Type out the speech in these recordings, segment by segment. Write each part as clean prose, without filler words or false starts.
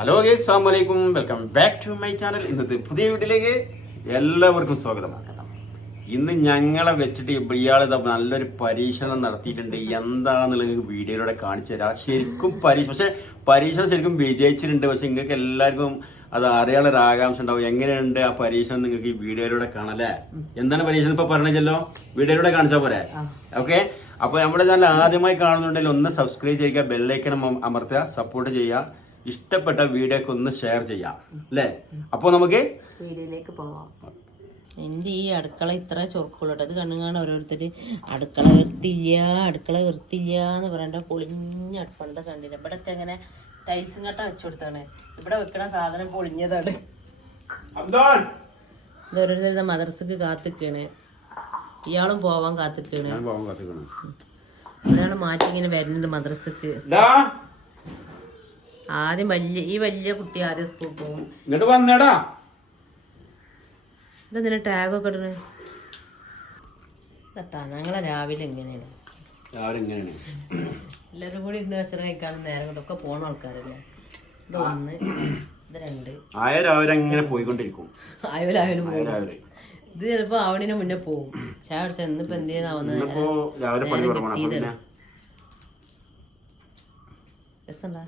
Hello guys, അസ്സലാമു അലൈക്കും. Welcome back to my channel. ഇന്നത്തെ പുതിയ വീട്ടിലേക്ക് എല്ലാവർക്കും സ്വാഗതം. ഇന്ന് ഞങ്ങളെ വെച്ചിട്ട് ഇയാളിതാ നല്ലൊരു പരീക്ഷണം നടത്തിയിട്ടുണ്ട്. എന്താണെന്നുള്ളത് നിങ്ങൾക്ക് വീഡിയോയിലൂടെ കാണിച്ചു തരാം. ശരിക്കും പക്ഷെ പരീക്ഷണം ശരിക്കും വിജയിച്ചിട്ടുണ്ട്. പക്ഷെ നിങ്ങൾക്ക് എല്ലാവർക്കും അത് അറിയാനുള്ള ആകാംക്ഷ ഉണ്ടാവും. എങ്ങനെയുണ്ട് ആ പരീക്ഷണം നിങ്ങൾക്ക് ഈ വീഡിയോയിലൂടെ കാണാല്ലേ. എന്താണ് പരീക്ഷണം ഇപ്പൊ പറഞ്ഞല്ലോ, വീഡിയോയിലൂടെ കാണിച്ചാൽ പോരെ. ഓക്കെ, അപ്പൊ നമ്മുടെ ചാനൽ ആദ്യമായി കാണുന്നുണ്ടെങ്കിൽ ഒന്ന് സബ്സ്ക്രൈബ് ചെയ്യുക, ബെല്ലൈക്കൻ അമർത്തുക, സപ്പോർട്ട് ചെയ്യുക, ഇഷ്ടപ്പെട്ട വീഡിയോ ഒക്കെ ഒന്ന് ഷെയർ ചെയ്യാം അല്ലേ. അപ്പൊ നമുക്ക് വീഡിയോയിലേക്ക് പോവാം. എന്റെ ഈ അടുക്കള ഇത്ര ചൊറുക്കുള്ളൂ. അത് കണ്ണുകാണ് ഓരോരുത്തര് അടുക്കള വൃത്തിയില്ല എന്ന് പറയണ്ട. പൊളിഞ്ഞ അടുപ്പണത് കണ്ടില്ല. ഇവിടെ ഒക്കെ അങ്ങനെ ടൈൽസും കട്ട വെച്ചു കൊടുത്താണ്. ഇവിടെ വെക്കണ സാധനം പൊളിഞ്ഞതാണ്. ഇത് ഓരോരുത്തർ മദർസക്ക് കാത്തിക്കാണ്. ഇയാളും പോവാൻ കാത്തിക്കാണ്. ഒരാള് മാറ്റി ഇങ്ങനെ വരുന്നുണ്ട് മദ്രസക്ക്. ആദ്യം വലിയ കുട്ടി ആദ്യം സ്കൂൾ പോകും. ഇതെന്തിനാ ടാഗൊക്കെ ഇടണേ? ഞങ്ങളെ രാവിലെ എങ്ങനെയാണ് എല്ലാരും കൂടി ഇന്ന് ഭക്ഷണം കഴിക്കാനും നേരം കൊണ്ടൊക്കെ പോണ ആൾക്കാരല്ലേ. ഇത് ഒന്ന്, ഇത് രണ്ട്. രാവിലെ പോയിക്കൊണ്ടിരിക്കും. ഇത് ചിലപ്പോ ആവണിന് മുന്നേ പോവും. ചായ കുടിച്ച ഇന്നിപ്പോ എന്ത് ചെയ്യുന്നാവുന്നത് രസണ്ടാ.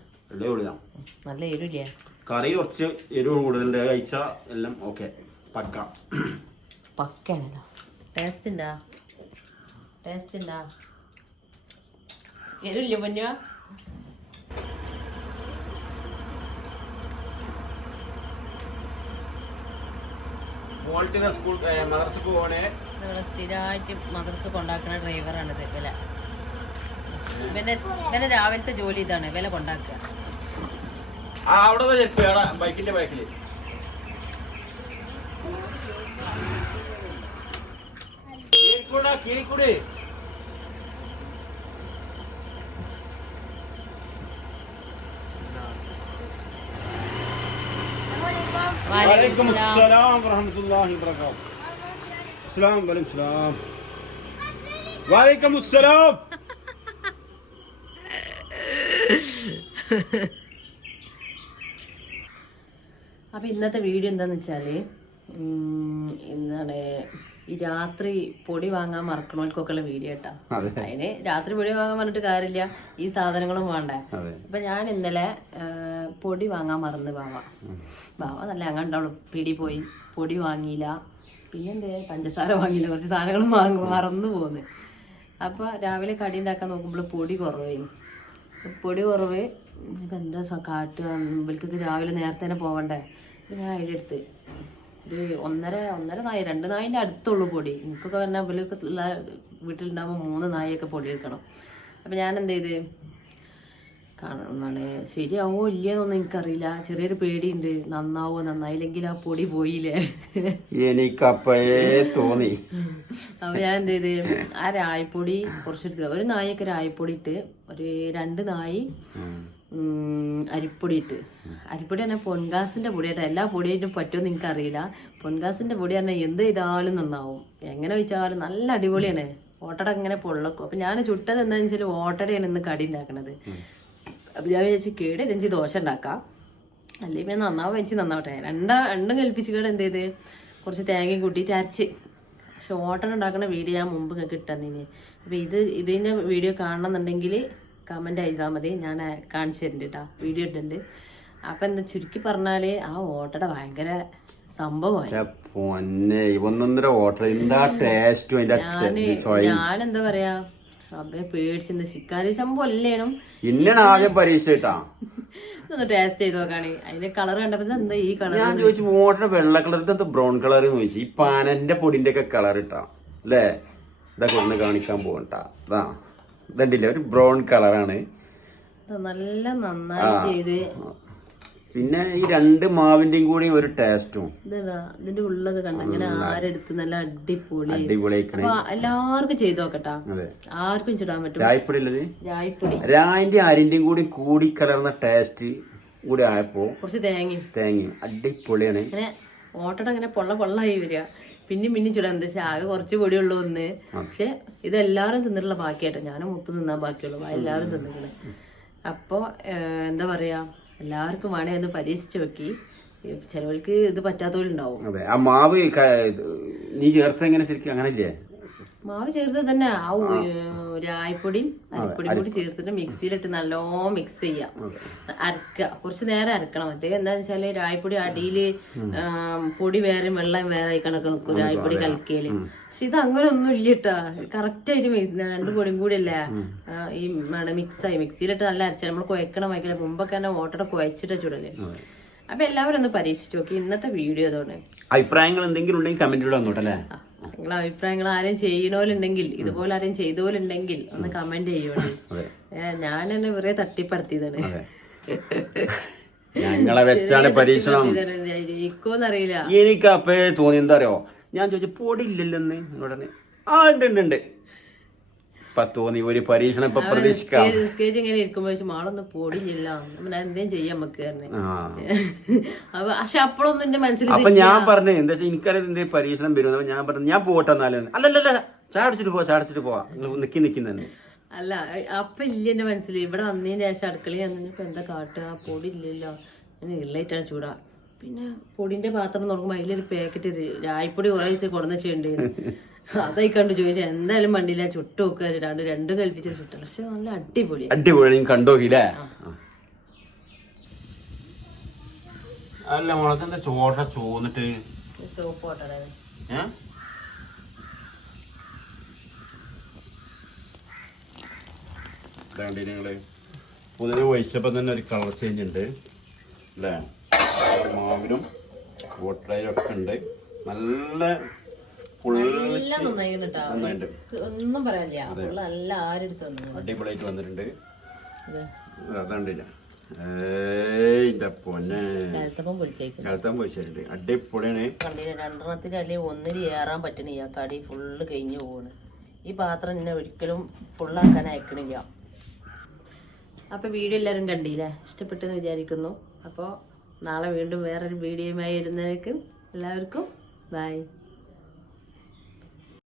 നല്ല എരുല്ലേ? കറി കുറച്ച് എരിവ് കൂടുതലുണ്ട്. കഴിച്ച എല്ലാം ഓക്കെ പക്കാണല്ലോ. ടേസ്റ്റ് ഉണ്ടാ? എരില്ല പൊന്ന? സ്ഥിരമായിട്ട് മദ്രസ കൊണ്ടാക്കുന്ന ഡ്രൈവറാണിത്. ഇവനെ രാവിലത്തെ ജോലി ഇതാണ്, വില കൊണ്ടാക്കുക. ബൈക്കിന്റെ ബാക്കില് കേക്കൂടെ. വലൈക്കും അസ്സലാം വറഹ്മത്തുള്ളാഹി വബറകാതുഹു. അസ്സലാമു അലൈക്കും. വലൈക്കും അസ്സലാം. അപ്പൊ ഇന്നത്തെ വീഡിയോ എന്താന്ന് വെച്ചാല്, എന്താണ് ഈ രാത്രി പൊടി വാങ്ങാൻ മറക്കണവർക്കൊക്കെ ഉള്ള വീഡിയോ കേട്ടാ. അതിന് രാത്രി പൊടി വാങ്ങാൻ പറഞ്ഞിട്ട് കാര്യമില്ല, ഈ സാധനങ്ങളും വേണ്ടേ. അപ്പൊ ഞാൻ ഇന്നലെ പൊടി വാങ്ങാൻ മറന്ന് ബാവ നല്ല അങ്ങണ്ടാവുള്ളൂ. പിടി പോയി പൊടി വാങ്ങിയില്ല. പിന്നെന്തേ പഞ്ചസാര വാങ്ങിയില്ല. കുറച്ച് സാധനങ്ങളും മറന്നു പോന്ന്. അപ്പൊ രാവിലെ കടി ഉണ്ടാക്കാൻ നോക്കുമ്പോൾ പൊടി കുറവ്. ഇപ്പം എന്താ കാട്ടുക, ഇവൽക്കൊക്കെ രാവിലെ നേരത്തെ തന്നെ പോവണ്ടേ. ഞാൻ അതിൻ്റെ അടുത്ത് ഒരു ഒന്നര നായ 2 നായിൻ്റെ അടുത്തുള്ളൂ പൊടി. എനിക്കൊക്കെ പറഞ്ഞാൽ ഇവലൊക്കെ വീട്ടിലുണ്ടാകുമ്പോൾ 3 നായൊക്കെ പൊടി എടുക്കണം. അപ്പം ഞാൻ എന്ത് ചെയ്ത് കാണാണ്, ശരിയാവോ ഇല്ലയെന്നൊന്നും എനിക്കറിയില്ല. ചെറിയൊരു പേടിയുണ്ട്, നന്നായില്ലെങ്കിൽ ആ പൊടി പോയില്ലേ. എനിക്കപ്പഴേ തോന്നി. അപ്പൊ ഞാൻ എന്ത് ചെയ്ത് ആ രായ്പൊടി കുറച്ചെടുത്ത്, ഒരു നായൊക്കെ രായ്പൊടി ഇട്ട്, ഒരു 2 നായി അരിപ്പൊടി ഇട്ട്. അരിപ്പൊടി പറഞ്ഞാൽ പൊൻകാസിന്റെ പൊടിയായിട്ട്. എല്ലാ പൊടിയായിട്ടും പറ്റുമെന്ന് എനിക്കറിയില്ല. പൊൻകാസിന്റെ പൊടി പറഞ്ഞാൽ എന്ത് ചെയ്താലും നന്നാവും. എങ്ങനെ വെച്ചാലും നല്ല അടിപൊളിയാണ്. ഓട്ടട ഇങ്ങനെ പൊള്ളക്കും. അപ്പൊ ഞാൻ ചുട്ടത് എന്താണെന്ന് വെച്ചാൽ ഓട്ടടയാണ് ഇന്ന് കടി ഉണ്ടാക്കണത്. അപ്പൊ ഞാൻ വിചാരിച്ച് കേട് 5 ദോശ ഉണ്ടാക്കാം, അല്ലെങ്കിൽ നന്നാവട്ടെ. രണ്ടും കൽപ്പിച്ചുകൊണ്ട് എന്ത് ചെയ്ത് കുറച്ച് തേങ്ങയും കൂട്ടിയിട്ട് അരച്ച്. പക്ഷെ ഓട്ടട ഉണ്ടാക്കുന്ന വീഡിയോ ഞാൻ മുമ്പ് കിട്ടുന്നതിന്. അപ്പൊ ഇതിന്റെ വീഡിയോ കാണണമെന്നുണ്ടെങ്കിൽ കമന്റ് ചെയ്താൽ മതി, ഞാൻ കാണിച്ചു തരുന്നുണ്ട് കേട്ടോ. വീഡിയോ ഇട്ടുണ്ട്. അപ്പൊ എന്താ ചുരുക്കി പറഞ്ഞാല് ആ ഓട്ടട ഭയങ്കര സംഭവമായി. ഞാനെന്താ പറയാ, റബ്ബെ പേടിച്ചെന്ത് ശിക്കാരി സംഭവം അല്ലേനും. ആദ്യം പരീക്ഷ ഇതൊന്ന് ടേസ്റ്റ് ചെയ്ത് നോക്കാണ്. അതിന്റെ കളർ കണ്ടപ്പോ എന്താ ഈ കളർ ഞാൻ ചോദിച്ചു, മോട്ടർ വെള്ള കളർ, ഇതെന്താ ബ്രൗൺ കളർ എന്ന് ചോദിച്ചു. ഈ പാനന്റെ പൊടിന്റെ ഒക്കെ കളർ ഇട്ടാ അല്ലേ. ഇതൊക്കെ ഒന്ന് കാണിക്കാൻ പോകട്ടാ. ഇതണ്ടില്ലേ, ഒരു ബ്രൗൺ കളറാണ്. നല്ല നന്നായി ചെയ്ത്. പിന്നെ ഈ 2 മാവിന്റെയും കൂടി ഒരു ടേസ്റ്റും. ഇതിന്റെ ഉള്ളൊക്കെ കണ്ട ഇങ്ങനെ ആരെടുത്ത് നല്ല അടിപൊളി. എല്ലാവർക്കും ചെയ്ത് നോക്കട്ടാ, ആർക്കും ചുടാൻ പറ്റും. രായിന്റെ അരിന്റെയും കൂടി കലർന്ന ടേസ്റ്റ് കൂടി ആയപ്പോ കുറച്ച് തേങ്ങയും അടിപൊളിയാണ്. ഇങ്ങനെ ഓട്ടട ഇങ്ങനെ പൊള്ളായി വരിക. പിന്നെ ചുടാൻ എന്താ വെച്ചാൽ ആകെ കുറച്ച് പൊടിയുള്ളൂ ഒന്ന്. പക്ഷെ ഇതെല്ലാവരും തിന്നിട്ടുള്ള ബാക്കിയായിട്ട്, ഞാനും മുത്ത് തിന്നാൻ ബാക്കിയുള്ളൂ, എല്ലാവരും തിന്നിക്കണേ. അപ്പോൾ എന്താ പറയാ, എല്ലാവർക്കും വേണേ ഒന്ന് പരീക്ഷിച്ച് നോക്കി. ചിലവർക്ക് ഇത് പറ്റാത്തവരുണ്ടാവും. അതെ, ആ മാവ് നീ ചേർത്ത എങ്ങനെ ശരിക്കും അങ്ങനെ ഇല്ലേ? മാവ് ചേർത്ത് തന്നെ ആ രായ്പൊടിയും അരിപ്പൊടിയും കൂടി ചേർത്തിട്ട് മിക്സിയിലിട്ട് നല്ലോണം മിക്സ് ചെയ്യാം. അരക്കുക, കുറച്ച് നേരം അരക്കണം. മറ്റേ എന്താന്ന് വെച്ചാല് രായ്പൊടി അടിയില് പൊടി വേറെ വെള്ളം വേറെ കണക്ക് നിൽക്കും രായ്പൊടി കലക്കിയാല്. പക്ഷെ ഇത് അങ്ങനെ ഒന്നും ഇല്ല കേട്ടാ, കറക്റ്റ് ആയിട്ട് മിക്സ്, രണ്ടു പൊടിയും കൂടി അല്ലേ ഈ മിക്സായി. മിക്സിയിലിട്ട് നല്ല അരച്ച നമ്മൾ കുഴക്കണം വയ്ക്കണം. മുമ്പൊക്കെ തന്നെ ഓട്ടോടെ കുഴച്ചിട്ടാ ചുടല്. അപ്പൊ എല്ലാവരും ഒന്ന് പരീക്ഷിച്ചു നോക്കി. ഇന്നത്തെ വീഡിയോ അതോടെ അഭിപ്രായങ്ങൾ എന്തെങ്കിലും ഉണ്ടെങ്കിൽ കമന്റിലൂടെ വന്നോട്ടല്ലേ. നിങ്ങളെ അഭിപ്രായങ്ങൾ ആരെയും ചെയ്യണോലുണ്ടെങ്കിൽ, ഇതുപോലെ ആരെയും ചെയ്തോലുണ്ടെങ്കിൽ ഒന്ന് കമന്റ് ചെയ്യുള്ളൂ. ഞാൻ എന്നെ വെറുതെ തട്ടിപ്പടുത്തിയതാണ്. ഞങ്ങളെ വെച്ചാണ് പരീക്ഷണം. ജയിക്കോന്നറിയില്ല. എനിക്ക് അപ്പേ തോന്നി എന്താ അറിയോ, ഞാൻ ചോദിച്ചു പൊടി ഇല്ലല്ലെന്ന്. ഉടനെ ഉണ്ട് തോന്നി ഒരു പരീക്ഷണം ഇപ്പൊ പ്രതീക്ഷിക്കാം. സ്റ്റേജ് ഇങ്ങനെ ഇരിക്കുമ്പോ മാളൊന്നും പൊടിയില്ല, എന്തേലും ചെയ്യാൻ നമുക്ക് പക്ഷെ അപ്പോഴൊന്നും എന്റെ മനസ്സിൽ. അപ്പൊ ഞാൻ പറഞ്ഞു എന്താ വെച്ചാൽ എനിക്കറിയാം എന്തേ പരീക്ഷണം വരുന്നത്. ഞാൻ പറഞ്ഞു ഞാൻ പോട്ടെ എന്നാലും. അല്ലല്ല ചാടിച്ചിട്ട് പോവാ നിക്കുന്നന്നെ. അല്ല അപ്പൊ ഇല്ല എന്റെ മനസ്സിൽ. ഇവിടെ വന്നതിന് ശേഷം അടുക്കളയിൽ വന്നിപ്പോ എന്താ കാട്ടുക, പൊടി ഇല്ലല്ലോ, ഞാൻ ഇള്ളായിട്ടാണ് ചൂടാ. പിന്നെ പൊടിന്റെ പാത്രം നോക്കുമ്പോ അതിലൊരു പാക്കറ്റ് രായ്പൊടി കുറെ ദിവസം കൊടുന്ന ചെയ്യണ്ടേന്ന്. അതായി കണ്ടു ചോദിച്ചാൽ എന്തായാലും വണ്ടിയില്ല, ചുട്ടു നോക്കുക. രണ്ടും കൽപ്പിച്ച ചുട്ട. പക്ഷെ നല്ല അടിപൊളി കണ്ടോക്കില്ലേ. അല്ല മുളകെന്താ ചോട്ട ചോന്നിട്ട് സോപ്പ് ഓട്ടണേ. നിങ്ങള് പൊതുവെ വഹിച്ചപ്പോ തന്നെ ഒരു കളർ ചേഞ്ച് ഉണ്ട് അല്ലേ. മാവിനും ഓട്ടയിലൊക്കെ ഉണ്ട്. നല്ല ഒന്നും പറയാനില്ല, നല്ല അടിപൊളിയായിട്ട് വന്നിട്ടുണ്ട്. അടിപൊളിയാണ്. രണ്ടെണ്ണത്തിന്റെ അല്ലെങ്കിൽ ഒന്നിന് ഏറാൻ പറ്റണില്ല. കടി ഫുള്ള് കഴിഞ്ഞു പോണ്. ഈ പാത്രം എന്നെ ഒരിക്കലും ഫുള്ളാക്കാൻ അയക്കണില്ല. അപ്പൊ വീഡിയോ എല്ലാവരും കണ്ടില്ലേ, ഇഷ്ടപ്പെട്ടെന്ന് വിചാരിക്കുന്നു. അപ്പോൾ നാളെ വീണ്ടും വേറൊരു വീഡിയോയുമായി ഇടുന്നതിലേക്ക് എല്ലാവർക്കും ബൈ.